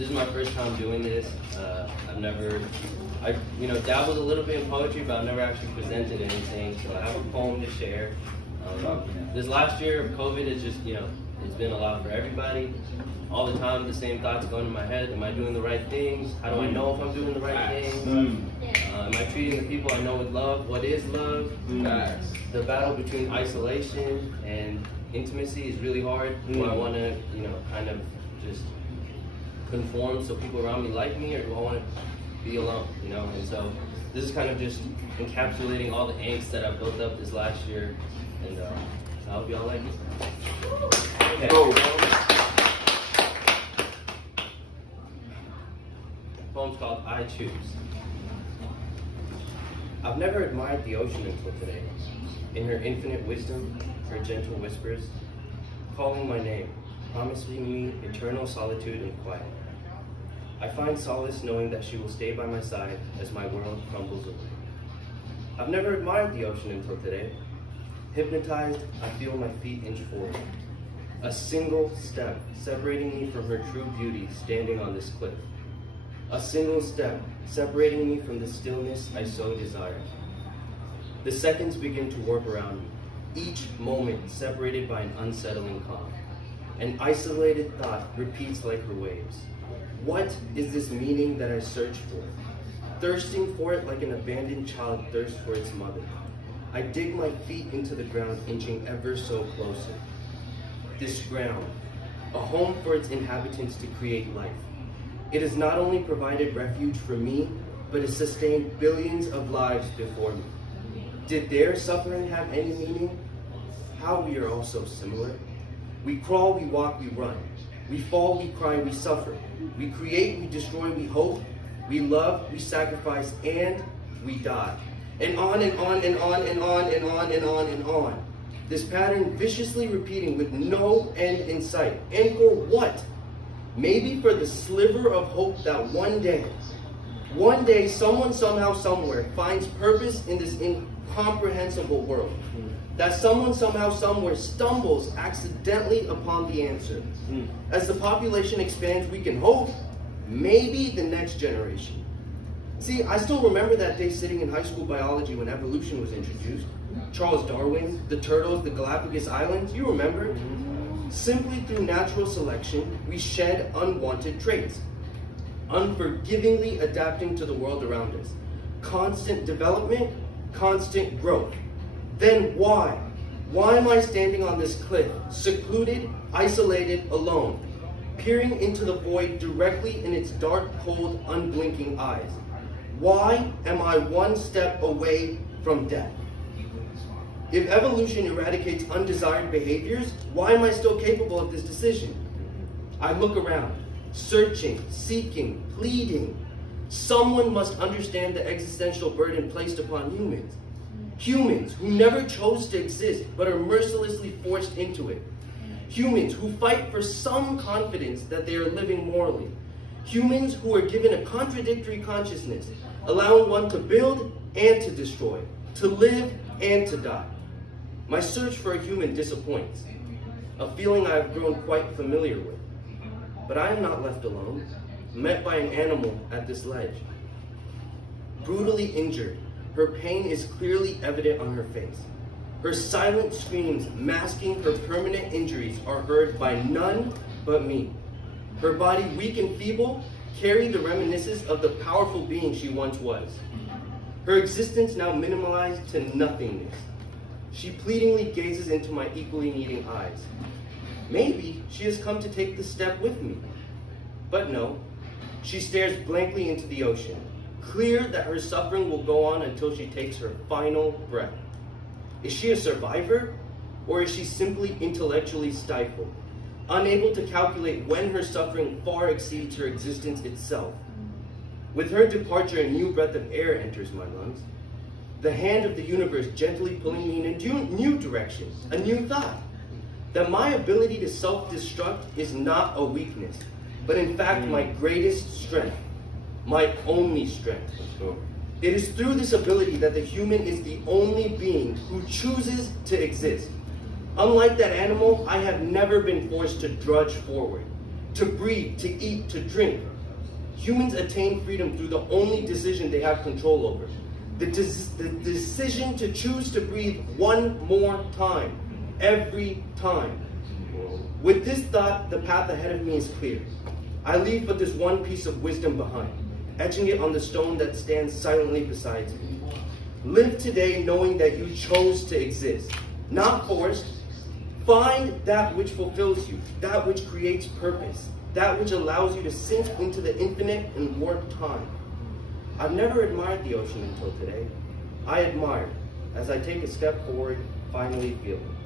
This is my first time doing this. I dabbled a little bit in poetry, but I've never actually presented anything. So I have a poem to share. This last year of COVID is just, it's been a lot for everybody. All the time, the same thoughts going in my head. Am I doing the right things? How do I know if I'm doing the right things? Am I treating the people I know with love? What is love? The battle between isolation and intimacy is really hard. Do I want to, kind of just conform so people around me like me, or do I want to be alone, And so this is kind of just encapsulating all the angst that I built up this last year, and I hope y'all like it. Okay. The poem's called I Choose. I've never admired the ocean until today. In her infinite wisdom, her gentle whispers, calling my name, promising me eternal solitude and quiet. I find solace knowing that she will stay by my side as my world crumbles away. I've never admired the ocean until today. Hypnotized, I feel my feet inch forward. A single step separating me from her true beauty standing on this cliff. A single step separating me from the stillness I so desire. The seconds begin to warp around me, each moment separated by an unsettling calm. An isolated thought repeats like her waves. What is this meaning that I search for? Thirsting for it like an abandoned child thirsts for its mother. I dig my feet into the ground, inching ever so closer. This ground, a home for its inhabitants to create life. It has not only provided refuge for me, but has sustained billions of lives before me. Did their suffering have any meaning? How we are all so similar. We crawl, we walk, we run. We fall, we cry, we suffer. We create, we destroy, we hope. We love, we sacrifice, and we die. And on and on and on and on and on and on and on. This pattern viciously repeating with no end in sight. And for what? Maybe for the sliver of hope that one day, someone, somehow, somewhere finds purpose in this incomprehensible world. That someone, somehow, somewhere stumbles accidentally upon the answer. As the population expands, we can hope, maybe the next generation. See, I still remember that day sitting in high school biology when evolution was introduced. Charles Darwin, the turtles, the Galapagos Islands, you remember? Simply through natural selection, we shed unwanted traits, unforgivingly adapting to the world around us. Constant development, constant growth. Then why? Why am I standing on this cliff, secluded, isolated, alone, peering into the void directly in its dark, cold, unblinking eyes? Why am I one step away from death? If evolution eradicates undesired behaviors, why am I still capable of this decision? I look around, searching, seeking, pleading. Someone must understand the existential burden placed upon humans. Humans who never chose to exist, but are mercilessly forced into it. Humans who fight for some confidence that they are living morally. Humans who are given a contradictory consciousness, allowing one to build and to destroy, to live and to die. My search for a human disappoints, a feeling I have grown quite familiar with. But I am not left alone, met by an animal at this ledge. Brutally injured, her pain is clearly evident on her face. Her silent screams masking her permanent injuries are heard by none but me. Her body, weak and feeble, carried the reminiscence of the powerful being she once was. Her existence now minimalized to nothingness. She pleadingly gazes into my equally needing eyes. Maybe she has come to take the step with me. But no, she stares blankly into the ocean, clear that her suffering will go on until she takes her final breath. Is she a survivor, or is she simply intellectually stifled, unable to calculate when her suffering far exceeds her existence itself? With her departure, a new breath of air enters my lungs. The hand of the universe gently pulling me in a new direction, a new thought. That my ability to self-destruct is not a weakness, but in fact my greatest strength, my only strength. It is through this ability that the human is the only being who chooses to exist. Unlike that animal, I have never been forced to drudge forward. to breathe, to eat, to drink. Humans attain freedom through the only decision they have control over. The decision to choose to breathe one more time, every time. With this thought, the path ahead of me is clear. I leave but this one piece of wisdom behind, etching it on the stone that stands silently beside me. Live today knowing that you chose to exist, not forced. Find that which fulfills you, that which creates purpose, that which allows you to sink into the infinite and warp time. I've never admired the ocean until today. I admire as I take a step forward, finally feel it.